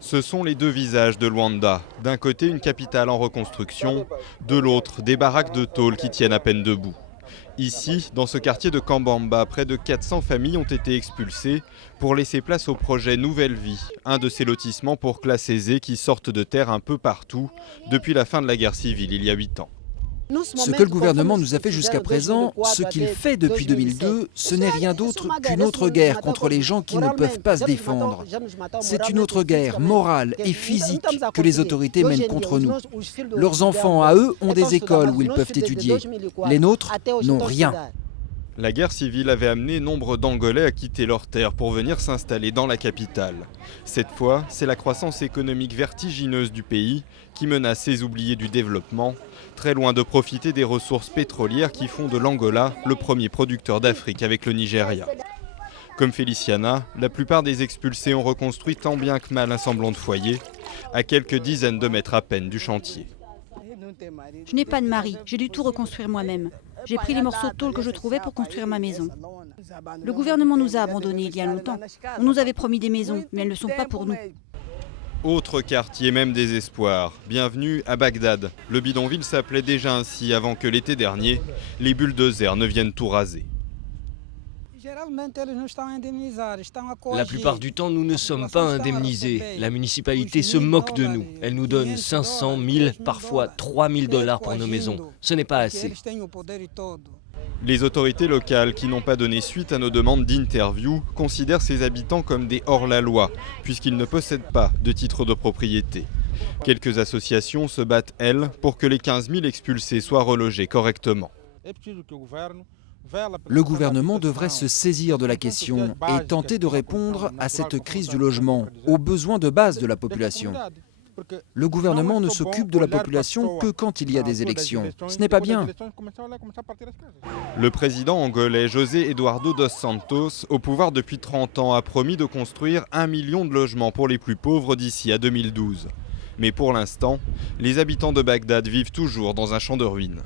Ce sont les deux visages de Luanda. D'un côté, une capitale en reconstruction, de l'autre, des baraques de tôle qui tiennent à peine debout. Ici, dans ce quartier de Kambamba, près de 400 familles ont été expulsées pour laisser place au projet Nouvelle Vie, un de ces lotissements pour classes aisées qui sortent de terre un peu partout depuis la fin de la guerre civile il y a 8 ans. Ce que le gouvernement nous a fait jusqu'à présent, ce qu'il fait depuis 2002, ce n'est rien d'autre qu'une autre guerre contre les gens qui ne peuvent pas se défendre. C'est une autre guerre morale et physique que les autorités mènent contre nous. Leurs enfants, à eux, ont des écoles où ils peuvent étudier. Les nôtres n'ont rien. La guerre civile avait amené nombre d'Angolais à quitter leurs terres pour venir s'installer dans la capitale. Cette fois, c'est la croissance économique vertigineuse du pays qui menace ces oubliés du développement, très loin de profiter des ressources pétrolières qui font de l'Angola le premier producteur d'Afrique avec le Nigeria. Comme Feliciana, la plupart des expulsés ont reconstruit tant bien que mal un semblant de foyer, à quelques dizaines de mètres à peine du chantier. Je n'ai pas de mari, j'ai dû tout reconstruire moi-même. J'ai pris les morceaux de tôle que je trouvais pour construire ma maison. Le gouvernement nous a abandonnés il y a longtemps. On nous avait promis des maisons, mais elles ne sont pas pour nous. Autre quartier, même désespoir. Bienvenue à Bagdad. Le bidonville s'appelait déjà ainsi avant que l'été dernier, les bulldozers ne viennent tout raser. La plupart du temps, nous ne sommes pas indemnisés. La municipalité se moque de nous. Elle nous donne 500, 1000, parfois 3000 dollars pour nos maisons. Ce n'est pas assez. Les autorités locales qui n'ont pas donné suite à nos demandes d'interview considèrent ces habitants comme des hors-la-loi, puisqu'ils ne possèdent pas de titre de propriété. Quelques associations se battent, elles, pour que les 15 000 expulsés soient relogés correctement. Le gouvernement devrait se saisir de la question et tenter de répondre à cette crise du logement, aux besoins de base de la population. Le gouvernement ne s'occupe de la population que quand il y a des élections. Ce n'est pas bien. Le président angolais José Eduardo dos Santos, au pouvoir depuis 30 ans, a promis de construire 1 million de logements pour les plus pauvres d'ici à 2012. Mais pour l'instant, les habitants de Bagdad vivent toujours dans un champ de ruines.